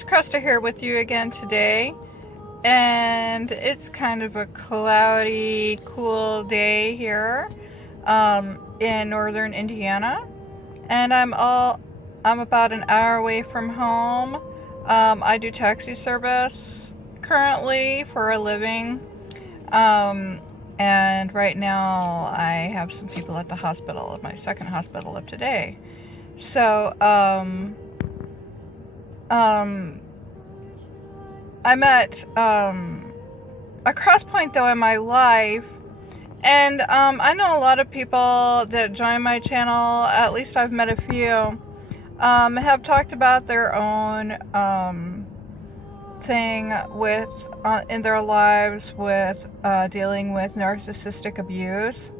It's Krista here with you again today, and it's kind of a cloudy, cool day here in northern Indiana, and I'm about an hour away from home. I do taxi service currently for a living, and right now I have some people at the hospital, at my second hospital of today. So, I'm at a cross point though in my life, and I know a lot of people that join my channel, at least I've met a few, have talked about their own thing with in their lives with dealing with narcissistic abuse,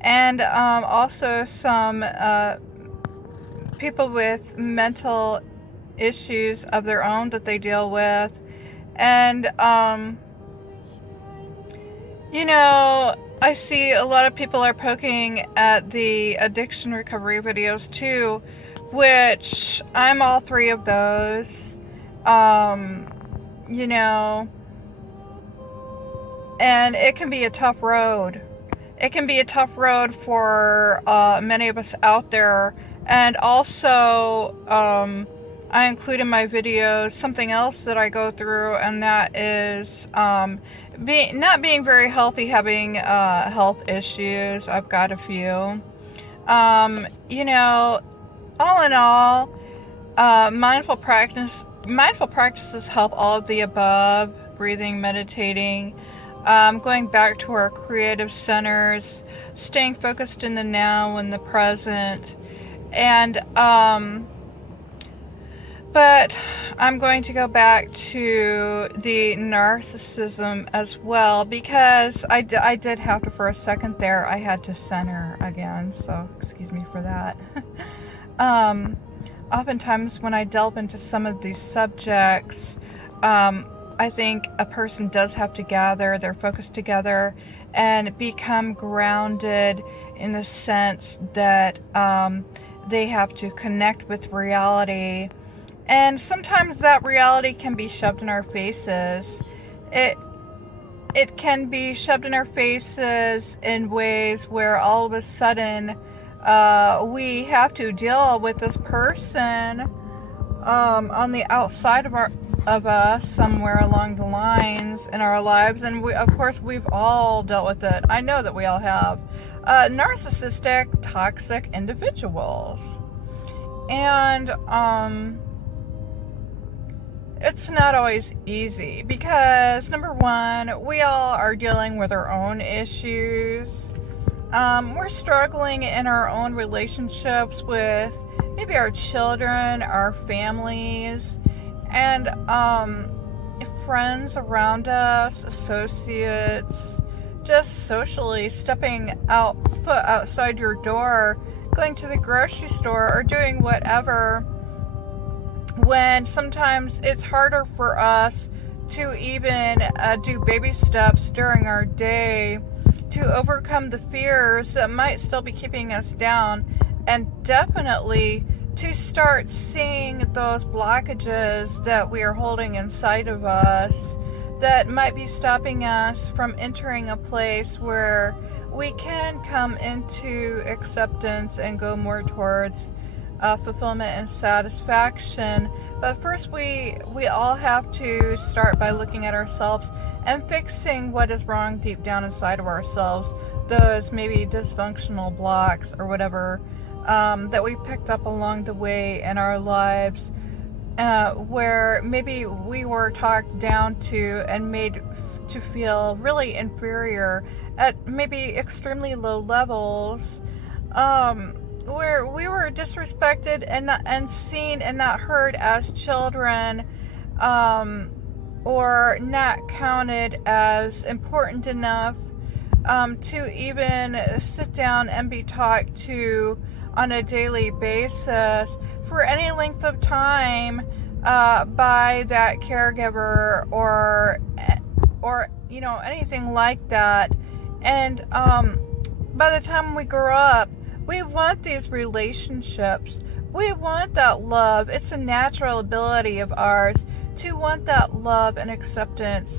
and also some people with mental issues of their own that they deal with. And you know, I see a lot of people are poking at the addiction recovery videos too, which I'm all three of those. You know, and it can be a tough road. It can be a tough road for many of us out there. And also, I include in my videos something else that I go through, and that is not being very healthy, having health issues. I've got a few. You know, all in all, mindful practices help all of the above: breathing, meditating, going back to our creative centers, staying focused in the now and the present. And but I'm going to go back to the narcissism as well, because I did have to, for a second there, I had to center again, so excuse me for that. Oftentimes when I delve into some of these subjects, I think a person does have to gather their focus together and become grounded in the sense that they have to connect with reality. And sometimes that reality can be shoved in our faces. It can be shoved in our faces in ways where all of a sudden we have to deal with this person on the outside of us, somewhere along the lines in our lives. And of course we've all dealt with it. I know that we all have. Narcissistic, toxic individuals. And it's not always easy, because number one, we all are dealing with our own issues. We're struggling in our own relationships with maybe our children, our families, and friends around us, associates, just socially stepping foot outside your door, going to the grocery store, or doing whatever, when sometimes it's harder for us to even do baby steps during our day to overcome the fears that might still be keeping us down, and definitely to start seeing those blockages that we are holding inside of us that might be stopping us from entering a place where we can come into acceptance and go more towards fulfillment and satisfaction. But first we all have to start by looking at ourselves and fixing what is wrong deep down inside of ourselves, those maybe dysfunctional blocks or whatever that we picked up along the way in our lives, where maybe we were talked down to and made to feel really inferior at maybe extremely low levels, where we were disrespected and seen and not heard as children, or not counted as important enough to even sit down and be talked to on a daily basis for any length of time by that caregiver or you know, anything like that. And by the time we grow up, we want these relationships We want that love. It's a natural ability of ours to want that love and acceptance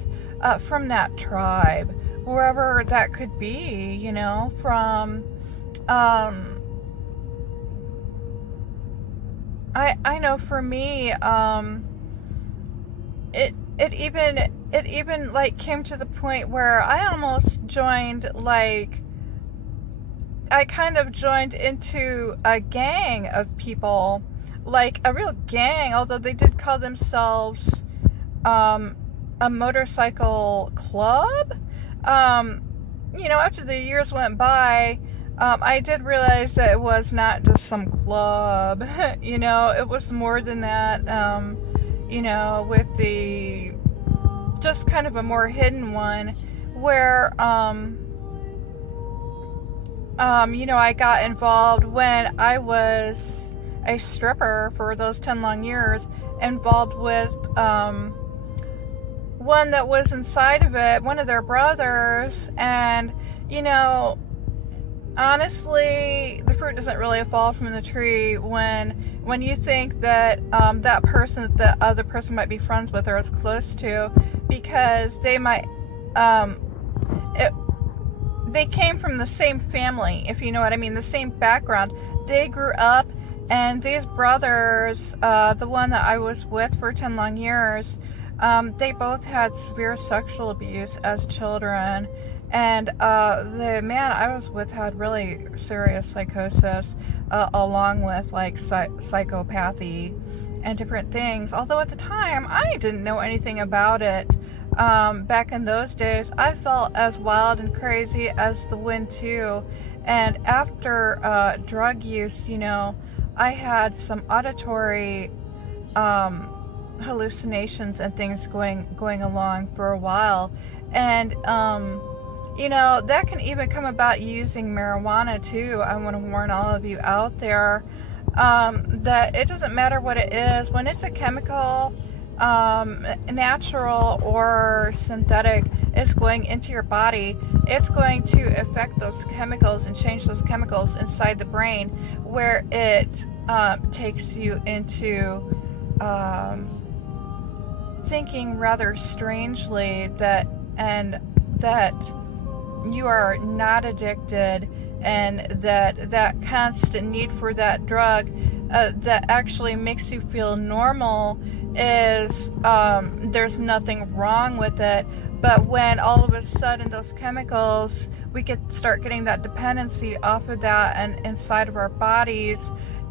from that tribe, wherever that could be, you know, from, I know for me, it even like came to the point where I almost joined, like, I kind of joined into a gang of people, like a real gang, although they did call themselves a motorcycle club. You know, after the years went by, I did realize that it was not just some club. You know, it was more than that. You know, with the just kind of a more hidden one, where you know, I got involved when I was a stripper for those 10 long years, involved with one that was inside of it, one of their brothers. And, you know, honestly, the fruit doesn't really fall from the tree when you think that that person that the other person might be friends with or is close to, because they might they came from the same family, if you know what I mean, the same background. They grew up, and these brothers, the one that I was with for 10 long years, they both had severe sexual abuse as children. And the man I was with had really serious psychosis, along with like psychopathy and different things. Although at the time, I didn't know anything about it. Back in those days, I felt as wild and crazy as the wind too. And after drug use, you know, I had some auditory hallucinations and things going along for a while. And you know, that can even come about using marijuana too. I want to warn all of you out there that it doesn't matter what it is. When it's a chemical, natural or synthetic, is going into your body, it's going to affect those chemicals and change those chemicals inside the brain, where it takes you into thinking rather strangely that you are not addicted, and that constant need for that drug that actually makes you feel normal is there's nothing wrong with it. But when all of a sudden those chemicals, we start getting that dependency off of that, and inside of our bodies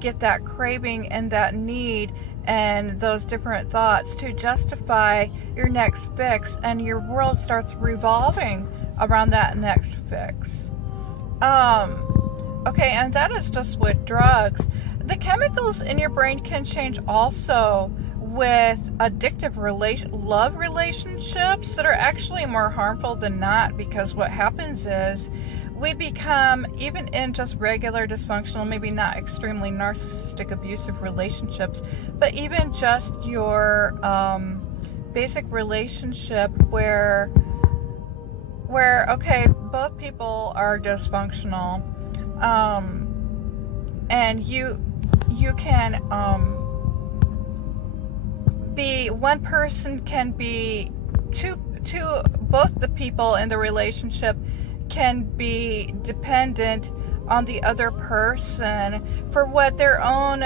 get that craving and that need and those different thoughts to justify your next fix, and your world starts revolving around that next fix. Okay, and that is just with drugs. The chemicals in your brain can change also with addictive love relationships that are actually more harmful than not, because what happens is we become, even in just regular dysfunctional, maybe not extremely narcissistic abusive relationships, but even just your basic relationship where okay, both people are dysfunctional, and you can be, one person can be both the people in the relationship can be dependent on the other person for what their own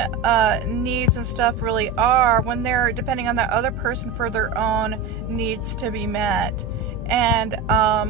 needs and stuff really are, when they're depending on that other person for their own needs to be met. And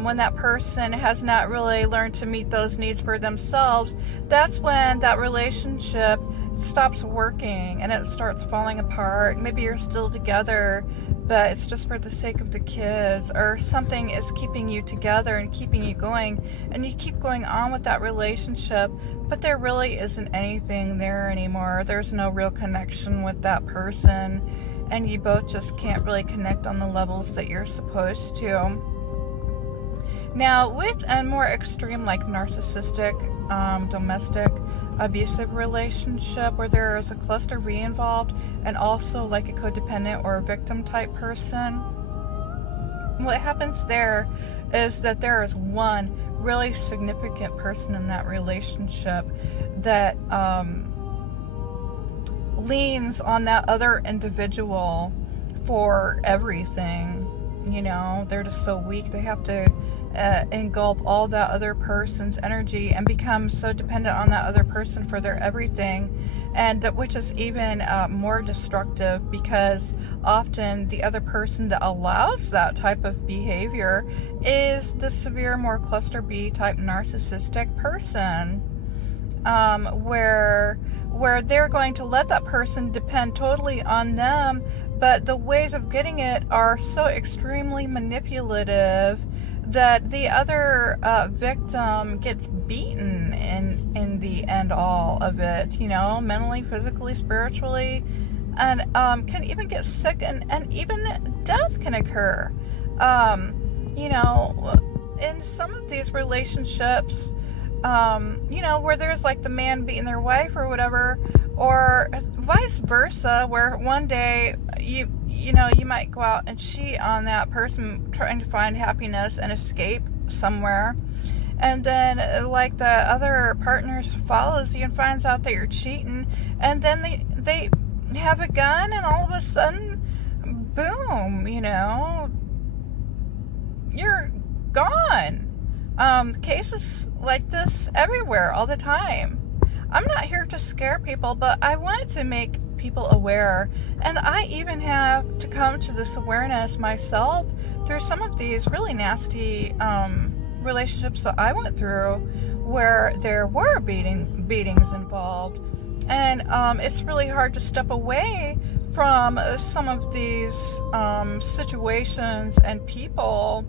when that person has not really learned to meet those needs for themselves, that's when that relationship stops working and it starts falling apart. Maybe you're still together, but it's just for the sake of the kids, or something is keeping you together and keeping you going, and you keep going on with that relationship, but there really isn't anything there anymore. There's no real connection with that person, and you both just can't really connect on the levels that you're supposed to. Now, with a more extreme, like narcissistic, domestic abusive relationship, where there is a cluster B involved, and also like a codependent or a victim type person, what happens there is that there is one really significant person in that relationship that leans on that other individual for everything. You know, they're just so weak. They have to engulf all that other person's energy and become so dependent on that other person for their everything, and which is even more destructive, because often the other person that allows that type of behavior is the severe, more cluster B type narcissistic person, where they're going to let that person depend totally on them, but the ways of getting it are so extremely manipulative that the other victim gets beaten in the end all of it, you know, mentally, physically, spiritually, and can even get sick, and even death can occur. You know, in some of these relationships, you know, where there's like the man beating their wife or whatever, or vice versa, where one day you know, you might go out and cheat on that person trying to find happiness and escape somewhere, and then like the other partner follows you and finds out that you're cheating, and then they have a gun, and all of a sudden, boom, you know, you're gone. Cases like this everywhere all the time. I'm not here to scare people, but I wanted to make people aware, and I even have to come to this awareness myself through some of these really nasty relationships that I went through, where there were beatings involved, and it's really hard to step away from some of these situations and people,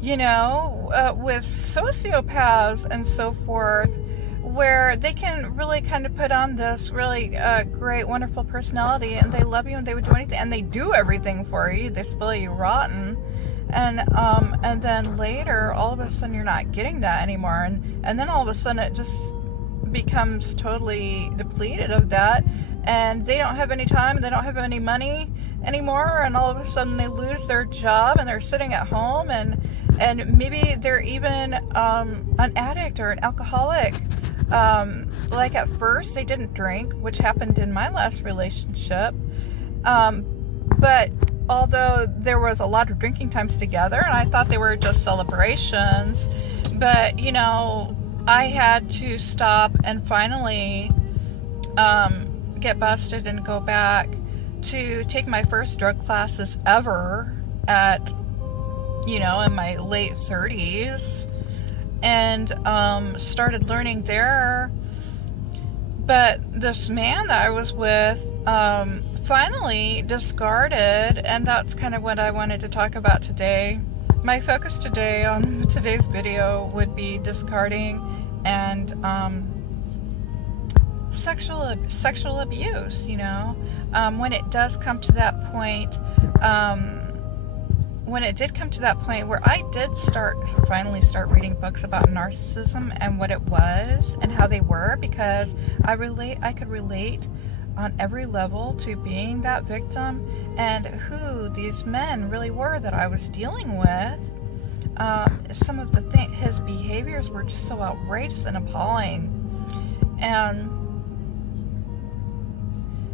you know, with sociopaths and so forth, where they can really kind of put on this really great, wonderful personality, and they love you and they would do anything, and they do everything for you. They spill you rotten, and then later, all of a sudden, you're not getting that anymore, and then all of a sudden, it just becomes totally depleted of that, and they don't have any time, they don't have any money anymore, and all of a sudden, they lose their job, and they're sitting at home, and maybe they're even an addict or an alcoholic. Like at first they didn't drink, which happened in my last relationship, but although there was a lot of drinking times together, and I thought they were just celebrations, but you know, I had to stop and finally get busted and go back to take my first drug classes ever at, you know, in my late 30s, and started learning there. But this man that I was with finally discarded, and that's kind of what I wanted to talk about today. My focus today on today's video would be discarding and sexual abuse, you know. When it does come to that point, when it did come to that point where I did finally start reading books about narcissism and what it was and how they were, because I could relate on every level to being that victim and who these men really were that I was dealing with. Some of his behaviors were just so outrageous and appalling, and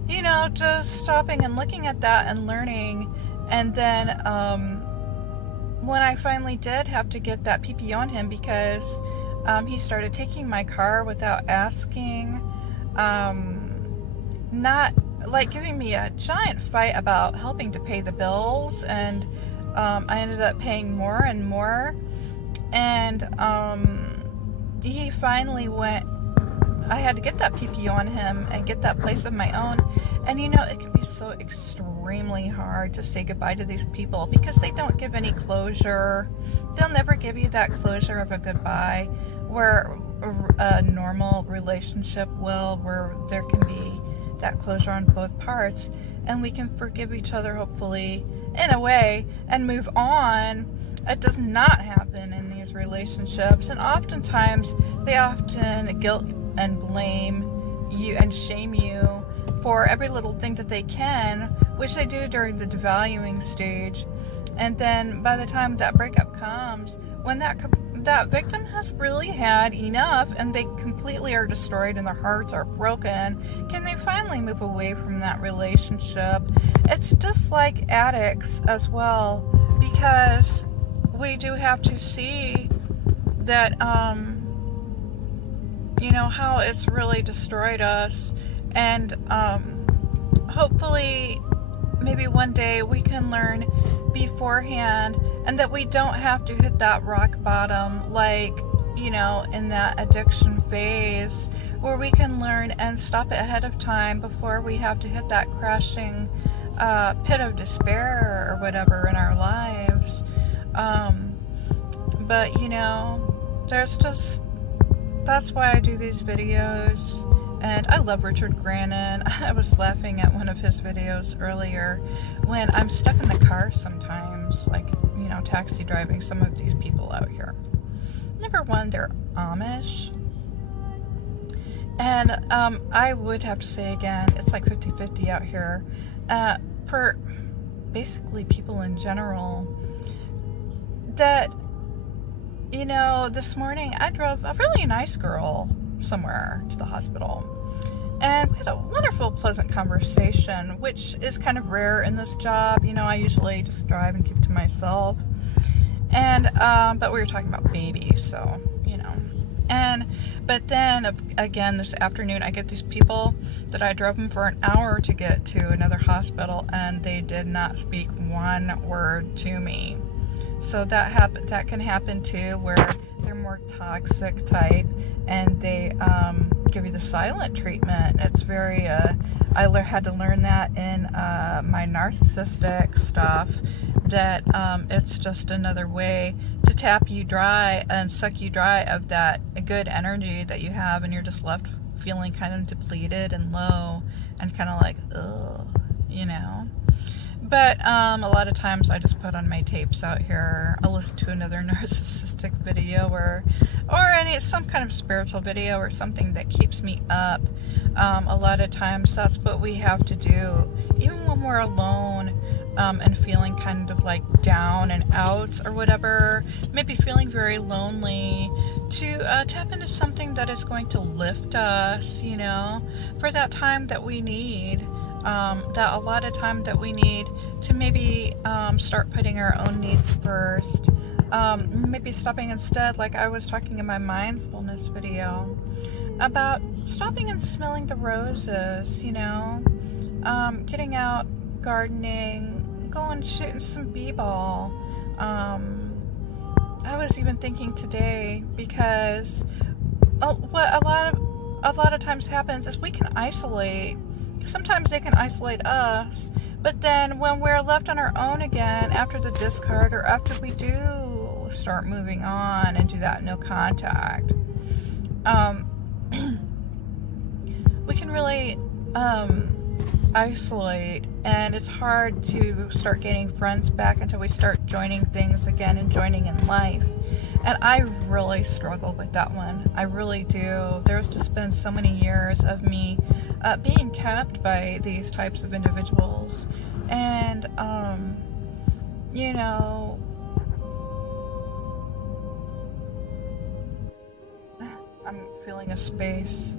you know, just stopping and looking at that and learning. And then when I finally did have to get that PP on him, because he started taking my car without asking, not like giving me a giant fight about helping to pay the bills, and I ended up paying more and more, and he finally went. I had to get that PP on him and get that place of my own. And you know, it can be so extremely hard to say goodbye to these people, because they don't give any closure. They'll never give you that closure of a goodbye, where a normal relationship will, where there can be that closure on both parts, and we can forgive each other, hopefully, in a way, and move on. It does not happen in these relationships, and oftentimes they often guilt and blame you and shame you for every little thing that they can, which they do during the devaluing stage. And then by the time that breakup comes, when that that victim has really had enough and they completely are destroyed and their hearts are broken, can they finally move away from that relationship? It's just like addicts as well, because we do have to see that, you know, how it's really destroyed us. And hopefully maybe one day we can learn beforehand, and that we don't have to hit that rock bottom, like, you know, in that addiction phase, where we can learn and stop it ahead of time before we have to hit that crashing pit of despair or whatever in our lives. But you know, that's why I do these videos. And I love Richard Grannon. I was laughing at one of his videos earlier when I'm stuck in the car sometimes, like, you know, taxi driving some of these people out here. Number one, they're Amish. And I would have to say again, it's like 50-50 out here. For basically people in general, that, you know, this morning I drove a really nice girl somewhere to the hospital, and we had a wonderful, pleasant conversation, which is kind of rare in this job. You know, I usually just drive and keep to myself, and but we were talking about babies, so, you know. But then again this afternoon I get these people that I drove them for an hour to get to another hospital, and they did not speak one word to me. So that can happen too, where they're more toxic type and they give you the silent treatment. It's very I had to learn that in my narcissistic stuff, that it's just another way to tap you dry and suck you dry of that good energy that you have, and you're just left feeling kind of depleted and low and kind of like, ugh, you know. But a lot of times I just put on my tapes out here. I'll listen to another narcissistic video or some kind of spiritual video or something that keeps me up. A lot of times that's what we have to do, even when we're alone and feeling kind of like down and out or whatever, maybe feeling very lonely, to tap into something that is going to lift us, you know, for that time that we need. That a lot of time that we need to maybe start putting our own needs first. Maybe stopping instead, like I was talking in my mindfulness video, about stopping and smelling the roses, you know, getting out, gardening, going shooting some b-ball. I was even thinking today, because what a lot of times happens is we can isolate. Sometimes they can isolate us, but then when we're left on our own again after the discard, or after we do start moving on and do that no contact, we can really isolate, and it's hard to start gaining friends back until we start joining things again and joining in life. And I really struggle with that one. I really do. There's just been so many years of me being kept by these types of individuals. And, you know, I'm feeling a space.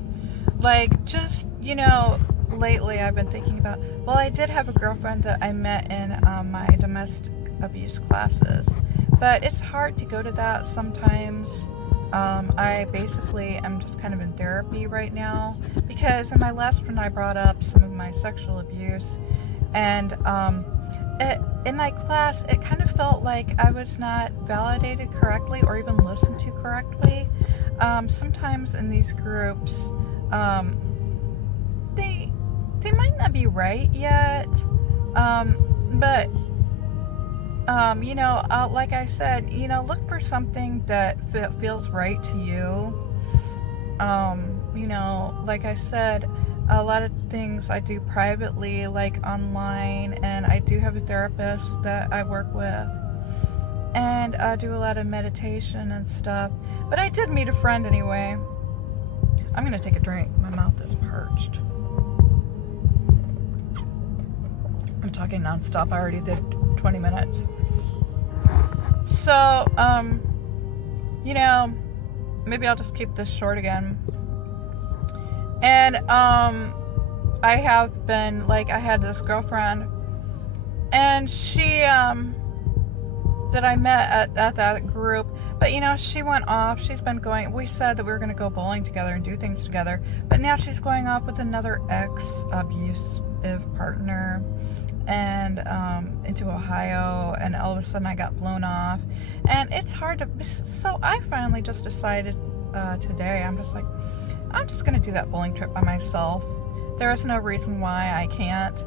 Like, just, you know, lately I've been thinking about, well, I did have a girlfriend that I met in my domestic abuse classes. But it's hard to go to that sometimes. I basically am just kind of in therapy right now, because in my last one I brought up some of my sexual abuse, and in my class it kind of felt like I was not validated correctly or even listened to correctly. Sometimes in these groups, they might not be right yet, but you know, like I said, you know, look for something that feels right to you. You know, like I said, a lot of things I do privately, like online, and I do have a therapist that I work with, and I do a lot of meditation and stuff. But I did meet a friend anyway. I'm gonna take a drink. My mouth is parched. I'm talking nonstop. I already did 20 minutes. So, you know, maybe I'll just keep this short again. And I have been, like, I had this girlfriend, and she that I met at that group, but you know, she went off. She's been going, we said that we were going to go bowling together and do things together, but now she's going off with another ex-abusive partner, and into Ohio, and all of a sudden I got blown off, and it's hard to, so I finally just decided today, I'm just like, I'm just going to do that bowling trip by myself. There is no reason why I can't.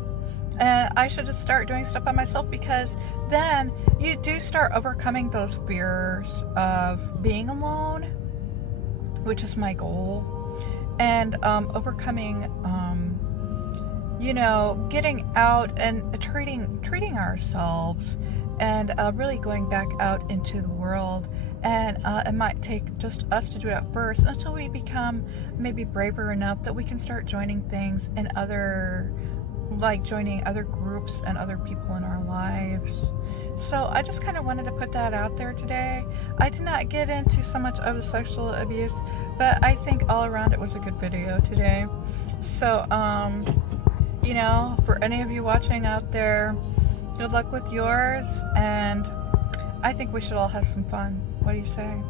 And I should just start doing stuff by myself, because then you do start overcoming those fears of being alone, which is my goal. And overcoming, you know, getting out and treating ourselves, and really going back out into the world. And it might take just us to do it at first, until we become maybe braver enough that we can start joining things in other, like joining other groups and other people in our lives. So I just kind of wanted to put that out there today. I did not get into so much of the sexual abuse, but I think all around it was a good video today. So, you know, for any of you watching out there, good luck with yours, and I think we should all have some fun. What do you say?